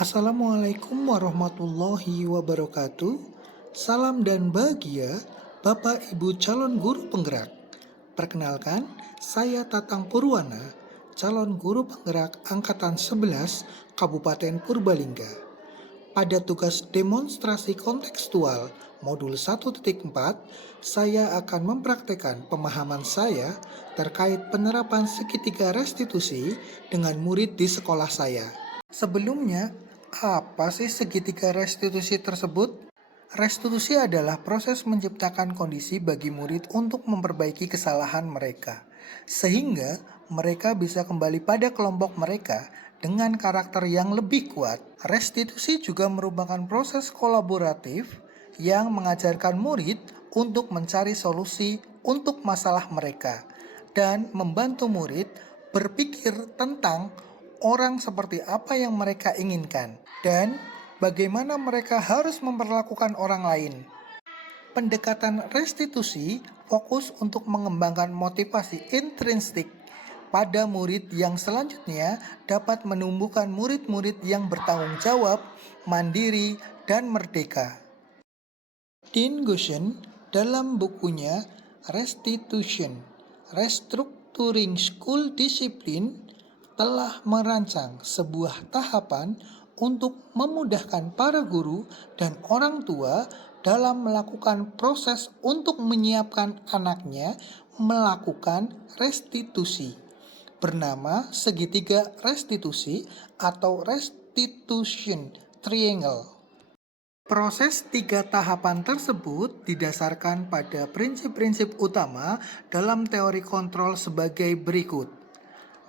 Assalamualaikum warahmatullahi wabarakatuh. Salam dan bahagia Bapak Ibu calon guru penggerak. Perkenalkan, saya Tatang Purwana, calon guru penggerak angkatan 11 Kabupaten Purbalingga. Pada tugas demonstrasi kontekstual modul 1.4, saya akan mempraktekkan pemahaman saya terkait penerapan segitiga restitusi dengan murid di sekolah saya. Sebelumnya, apa sih segitiga restitusi tersebut? Restitusi adalah proses menciptakan kondisi bagi murid untuk memperbaiki kesalahan mereka, sehingga mereka bisa kembali pada kelompok mereka dengan karakter yang lebih kuat. Restitusi juga merupakan proses kolaboratif yang mengajarkan murid untuk mencari solusi untuk masalah mereka dan membantu murid berpikir tentang orang seperti apa yang mereka inginkan dan bagaimana mereka harus memperlakukan orang lain. Pendekatan restitusi fokus untuk mengembangkan motivasi intrinsik pada murid yang selanjutnya dapat menumbuhkan murid-murid yang bertanggung jawab, mandiri, dan merdeka. Dean Gushen dalam bukunya Restitution, Restructuring School Discipline telah merancang sebuah tahapan untuk memudahkan para guru dan orang tua dalam melakukan proses untuk menyiapkan anaknya melakukan restitusi, bernama segitiga restitusi atau restitution triangle. Proses 3 tahapan tersebut didasarkan pada prinsip-prinsip utama dalam teori kontrol sebagai berikut.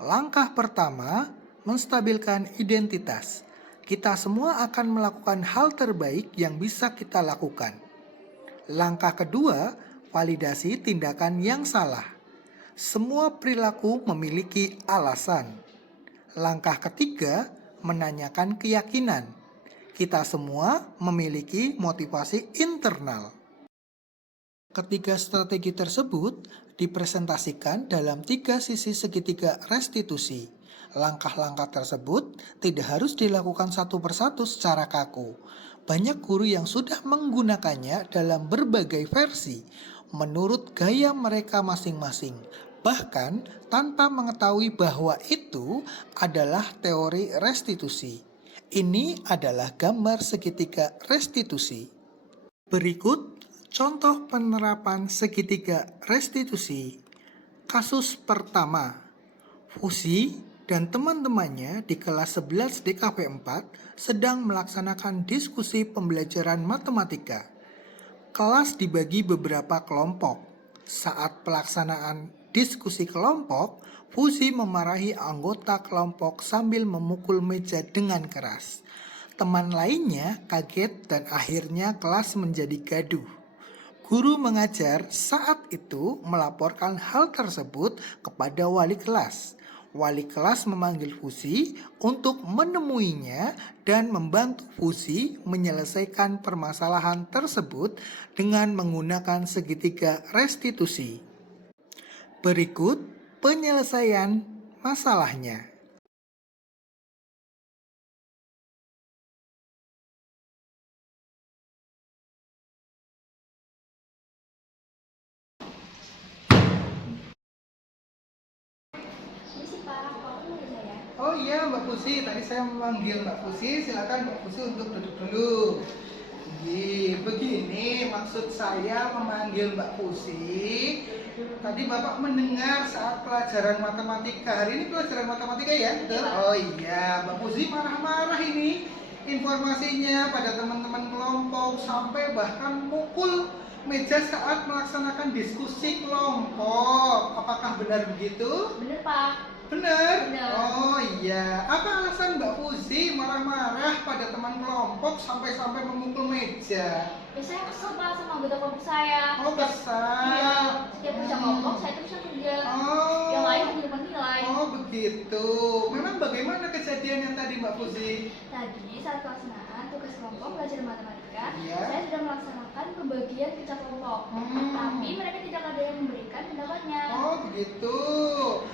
Langkah pertama, menstabilkan identitas. Kita semua akan melakukan hal terbaik yang bisa kita lakukan. Langkah kedua, validasi tindakan yang salah. Semua perilaku memiliki alasan. Langkah ketiga, menanyakan keyakinan. Kita semua memiliki motivasi internal. Ketiga strategi tersebut dipresentasikan dalam 3 sisi segitiga restitusi. Langkah-langkah tersebut tidak harus dilakukan satu persatu secara kaku. Banyak guru yang sudah menggunakannya dalam berbagai versi, menurut gaya mereka masing-masing. Bahkan tanpa mengetahui bahwa itu adalah teori restitusi. Ini adalah gambar segitiga restitusi. Berikut contoh penerapan segitiga restitusi. Kasus pertama, Fuzi dan teman-temannya di kelas 11 DKV 4 sedang melaksanakan diskusi pembelajaran matematika. Kelas dibagi beberapa kelompok. Saat pelaksanaan diskusi kelompok, Fuzi memarahi anggota kelompok sambil memukul meja dengan keras. Teman lainnya kaget dan akhirnya kelas menjadi gaduh. Guru mengajar saat itu melaporkan hal tersebut kepada wali kelas. Wali kelas memanggil Fuzi untuk menemuinya dan membantu Fuzi menyelesaikan permasalahan tersebut dengan menggunakan segitiga restitusi. Berikut penyelesaian masalahnya. Oh iya Mbak Fuzi, tadi saya memanggil Mbak Fuzi, silakan Mbak Fuzi untuk duduk dulu. Begini maksud saya memanggil Mbak Fuzi. Tadi Bapak mendengar saat pelajaran matematika. Hari ini pelajaran matematika ya? Betul? Oh iya, Mbak Fuzi marah-marah ini. Informasinya pada teman-teman kelompok sampai bahkan mukul meja saat melaksanakan diskusi kelompok. Apakah benar begitu? Bener Pak. Benar? Benar. Oh iya. Apa alasan Mbak Fuzi marah-marah pada teman kelompok sampai-sampai memukul meja? Ya saya kesel Pak sama anggota kelompok saya. Oh kesal. Iya, setiap kerja kelompok saya terus kerja. Oh. Yang lain hanya dapat nilai. Oh begitu. Memang bagaimana kejadiannya tadi Mbak Fuzi? Tadi saat pelaksanaan tugas kelompok belajar matematika, Iya. saya sudah melaksanakan pembagian kerja kelompok. Tapi mereka tidak ada yang memberikan pendapatnya. Oh begitu.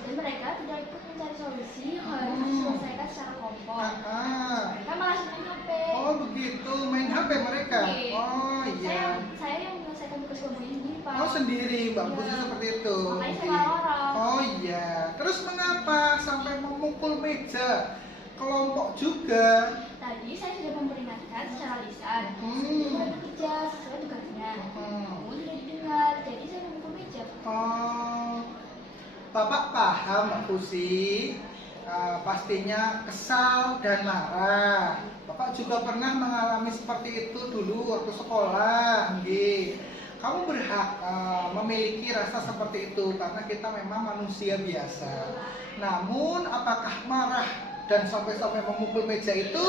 Dan mereka tidak ikut mencari solusi harus diselesaikan secara kelompok. Mereka malah main HP. Oh begitu, main HP mereka? Oke. Oh iya. Saya yang menyelesaikan tugas kelompok ini sendiri, Pak. Oh sendiri, bagusnya Iya. seperti itu. Makanya saya Oke. marah-marah. Oh iya. Terus mengapa sampai memukul meja kelompok juga? Tadi saya sudah memperingatkan secara lisan Hmm. supaya bekerja sesuai tugasnya. Hmm. Namun tidak didengar, jadi saya memukul meja. Oh, Bapak paham Mbak Pusi. Pastinya kesal dan marah. Bapak juga pernah mengalami seperti itu dulu waktu sekolah, nggih. Kamu berhak memiliki rasa seperti itu karena kita memang manusia biasa. Namun, apakah marah dan sampai-sampai memukul meja itu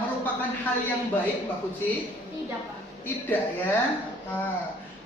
merupakan hal yang baik, Mbak Pusi? Tidak, Pak. Tidak ya.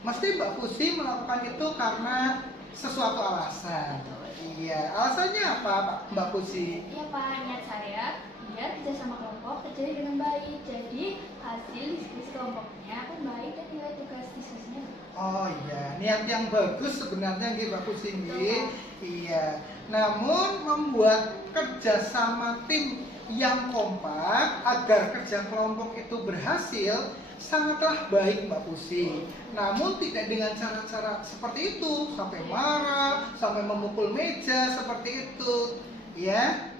Mesti Mbak Pusi melakukan itu karena sesuatu alasan. Iya, alasannya apa, Mbak Pusi? Iya, Pak, niat saya biar kerjasama kelompok terjadi dengan baik. Jadi hasil diskusi kelompoknya pun baik dan nilai tugas diskusinya. Oh iya, niat yang bagus sebenarnya nggih Mbak Pusi nggih. Iya. Namun membuat kerjasama tim yang kompak agar kerja kelompok itu berhasil sangatlah baik Mbak Pusi. Namun tidak dengan cara-cara seperti itu, sampai marah, sampai memukul meja seperti itu, ya.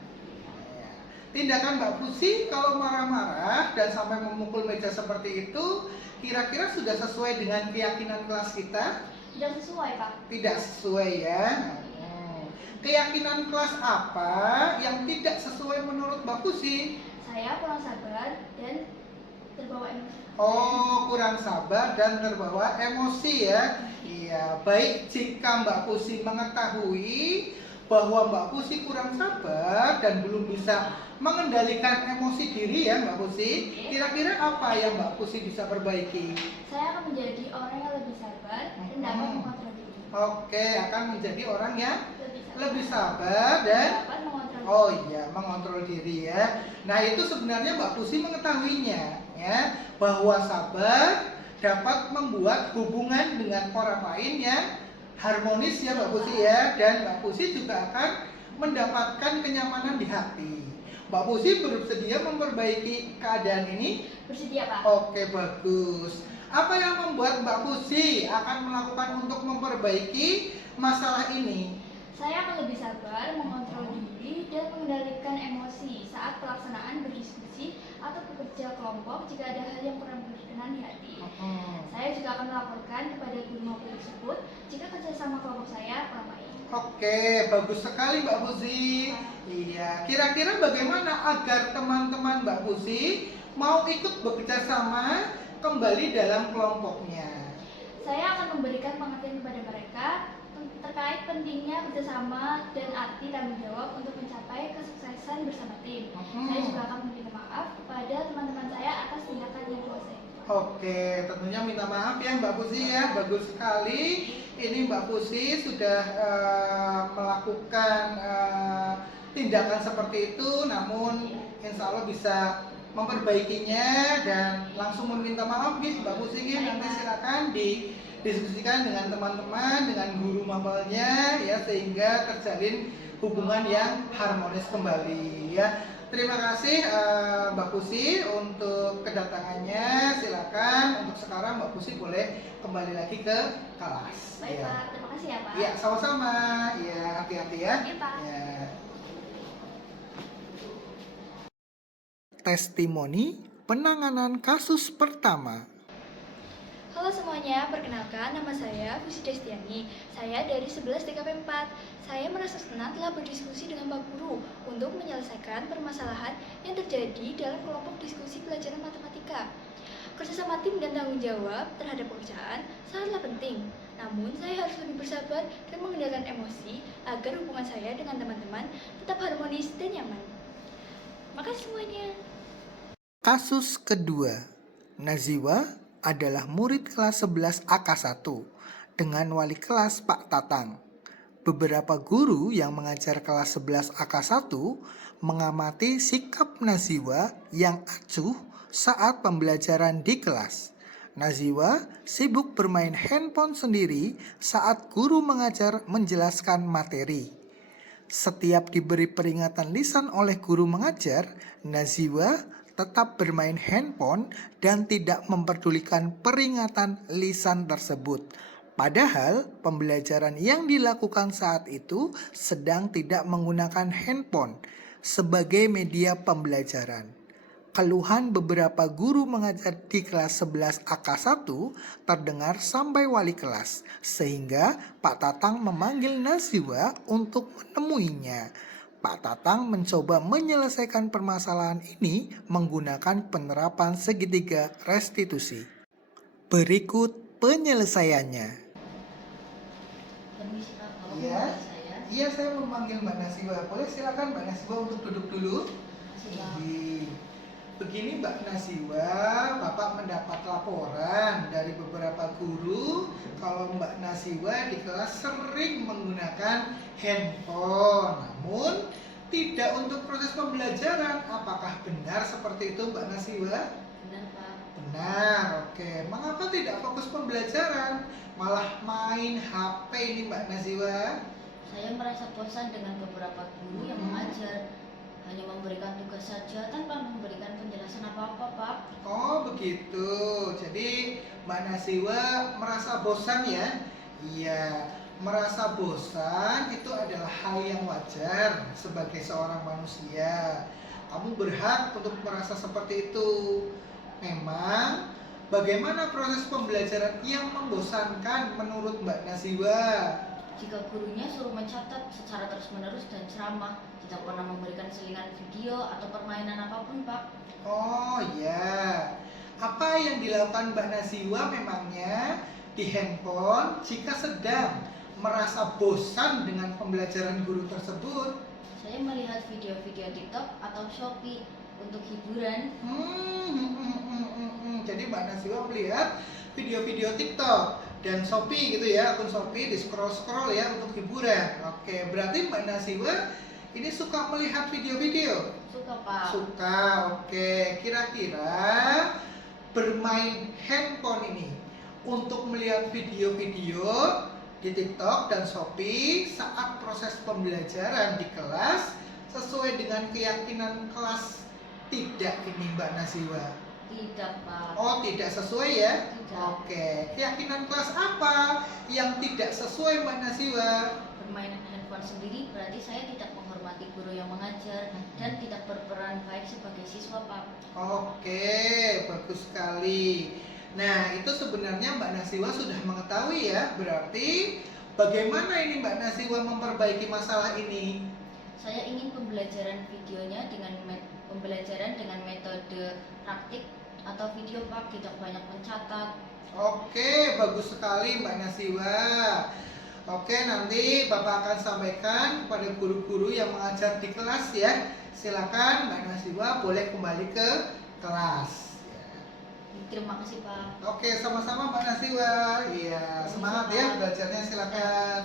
Tindakan Mbak Pusi kalau marah-marah dan sampai memukul meja seperti itu, kira-kira sudah sesuai dengan keyakinan kelas kita? Tidak sesuai, Pak. Tidak sesuai ya. Keyakinan kelas apa yang tidak sesuai menurut Mbak Pusi? Saya kurang sabar dan terbawa emosi. Oh, kurang sabar dan terbawa emosi ya. Iya, baik jika Mbak Pusi mengetahui bahwa Mbak Pusi kurang sabar dan belum bisa mengendalikan emosi diri ya Mbak Pusi. Kira-kira apa yang Mbak Pusi bisa perbaiki? Saya akan menjadi orang yang lebih sabar dan dapat mengontrol diri. Oke, akan menjadi orang yang lebih sabar sabar dan dapat mengontrol diri. oh iya, mengontrol diri ya. Nah, itu sebenarnya Mbak Pusi mengetahuinya ya, bahwa sabar dapat membuat hubungan dengan orang lain yang harmonis ya Mbak Pusi ya, dan Mbak Pusi juga akan mendapatkan kenyamanan di hati. Mbak Pusi bersedia memperbaiki keadaan ini? Bersedia, Pak. Oke, bagus. Apa yang membuat Mbak Pusi akan melakukan untuk memperbaiki masalah ini? Saya akan lebih sabar, mengontrol diri, dan mengendalikan emosi saat pelaksanaan berdiskusi atau bekerja kelompok jika ada hal yang kurang berkenan di hati. Saya juga akan melaporkan kepada guru maupun tersebut jika kerjasama kelompok saya kurang baik. Oke, bagus sekali Mbak Pusi. Iya, kira-kira bagaimana agar teman-teman Mbak Pusi mau ikut bekerja sama kembali dalam kelompoknya? Saya akan memberikan pengertian kepada mereka terkait pentingnya kerjasama dan arti tanggung jawab untuk mencapai kesuksesan bersama tim. Saya juga akan meminta maaf kepada teman-teman saya atas tindakan yang telah saya lakukan. Oke, tentunya minta maaf ya Mbak Pusi ya, bagus sekali. Ini Mbak Pusi sudah melakukan tindakan seperti itu, namun insya Allah bisa memperbaikinya dan langsung meminta maaf gitu Mbak Pusi. Nanti silakan didiskusikan dengan teman-teman, dengan guru mapelnya ya, sehingga terjalin hubungan yang harmonis kembali ya. Terima kasih Mbak Pusi untuk kedatangannya. Silakan untuk sekarang Mbak Pusi boleh kembali lagi ke kelas. Baik, Ya. Pak. Terima kasih ya, Pak. Iya, sama-sama. Ya, hati-hati ya. Iya, Pak. Ya. Testimoni penanganan kasus pertama. Halo semuanya, perkenalkan nama saya Pusi Destiani. Saya dari 11 TKP 4. Saya merasa senang telah berdiskusi dengan Pak Guru untuk menyelesaikan permasalahan yang terjadi dalam kelompok diskusi pelajaran matematika. Kerjasama tim dan tanggung jawab terhadap pekerjaan sangatlah penting. Namun saya harus lebih bersabar dan mengendalikan emosi agar hubungan saya dengan teman-teman tetap harmonis dan nyaman. Makasih semuanya. Kasus kedua. Naziwa adalah murid kelas 11 AK1 dengan wali kelas Pak Tatang. Beberapa guru yang mengajar kelas 11 AK1 mengamati sikap Naziwa yang acuh saat pembelajaran di kelas. Naziwa sibuk bermain handphone sendiri saat guru mengajar menjelaskan materi. Setiap diberi peringatan lisan oleh guru mengajar, Naziwa tetap bermain handphone dan tidak memperdulikan peringatan lisan tersebut. Padahal pembelajaran yang dilakukan saat itu sedang tidak menggunakan handphone sebagai media pembelajaran. Keluhan beberapa guru mengajar di kelas 11 AK1 terdengar sampai wali kelas, sehingga Pak Tatang memanggil Naziwa untuk menemuinya. Pak Tatang mencoba menyelesaikan permasalahan ini menggunakan penerapan segitiga restitusi. Berikut penyelesaiannya. Permisi Pak, Bapak Iya, memanggil saya. iya saya memanggil Mbak Naziwa. Boleh silakan Mbak Naziwa untuk duduk dulu. Makasih Pak. Begini Mbak Naziwa, Bapak mendapat laporan dari beberapa guru kalau Mbak Naziwa di kelas sering menggunakan handphone, namun tidak untuk proses pembelajaran. Apakah benar seperti itu Mbak Naziwa? Benar Pak. Benar, oke. Mengapa tidak fokus pembelajaran, malah main HP ini Mbak Naziwa? Saya merasa bosan dengan beberapa guru yang mengajar, hanya memberikan tugas saja tanpa memberikan penjelasan apa-apa Pak. Oh begitu, jadi Mbak Naziwa merasa bosan ya? Iya, merasa bosan itu adalah hal yang wajar sebagai seorang manusia. Kamu berhak untuk merasa seperti itu. Memang, bagaimana proses pembelajaran yang membosankan menurut Mbak Naziwa? Jika gurunya suruh mencatat secara terus-menerus dan ceramah, tidak pernah memberikan selingan video atau permainan apapun Pak. Oh ya, apa yang dilakukan Mbak Naziwa memangnya di handphone jika sedang merasa bosan dengan pembelajaran guru tersebut? Saya melihat video-video TikTok atau Shopee untuk hiburan. Jadi Mbak Naziwa melihat video-video TikTok dan Shopee gitu ya, akun Shopee di scroll-scroll ya untuk hiburan. Oke, berarti Mbak Naziwa ini suka melihat video-video? Suka Pak. Suka, oke. Kira-kira bermain handphone ini untuk melihat video-video di TikTok dan Shopee saat proses pembelajaran di kelas sesuai dengan keyakinan kelas tidak ini Mbak Naziwa? Tidak Pak. Oh, tidak sesuai ya? Tidak. Oke, keyakinan kelas apa yang tidak sesuai Mbak Naziwa? Bermain handphone sendiri berarti saya tidak menghormati guru yang mengajar dan tidak berperan baik sebagai siswa Pak. Oke, bagus sekali. Nah, itu sebenarnya Mbak Naziwa sudah mengetahui ya. Berarti bagaimana ini Mbak Naziwa memperbaiki masalah ini? Saya ingin pembelajaran videonya dengan pembelajaran dengan metode praktik atau video Pak, tidak banyak mencatat. Oke, bagus sekali Mbak Naziwa. Oke, nanti Bapak akan sampaikan kepada guru-guru yang mengajar di kelas ya. Silakan Mbak Naziwa boleh kembali ke kelas. Terima kasih Pak. Oke, sama-sama Mbak Naziwa. Iya, semangat ya belajarnya, silakan.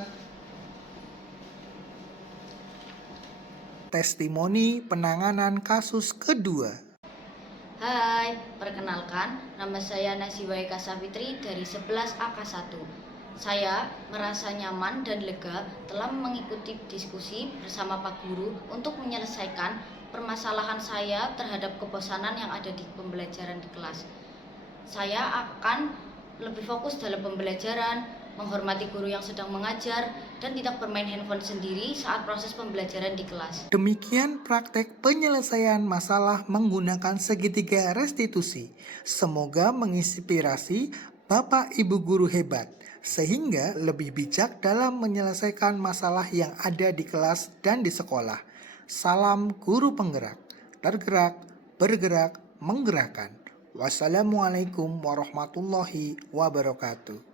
Testimoni penanganan kasus kedua. Hai, perkenalkan, nama saya Naziwa Eka Safitri dari 11 AK1. Saya merasa nyaman dan lega telah mengikuti diskusi bersama Pak Guru untuk menyelesaikan permasalahan saya terhadap kebosanan yang ada di pembelajaran di kelas. Saya akan lebih fokus dalam pembelajaran, menghormati guru yang sedang mengajar, dan tidak bermain handphone sendiri saat proses pembelajaran di kelas. Demikian praktek penyelesaian masalah menggunakan segitiga restitusi. Semoga menginspirasi Bapak Ibu guru hebat, sehingga lebih bijak dalam menyelesaikan masalah yang ada di kelas dan di sekolah. Salam guru penggerak, tergerak, bergerak, menggerakkan. Wassalamualaikum warahmatullahi wabarakatuh.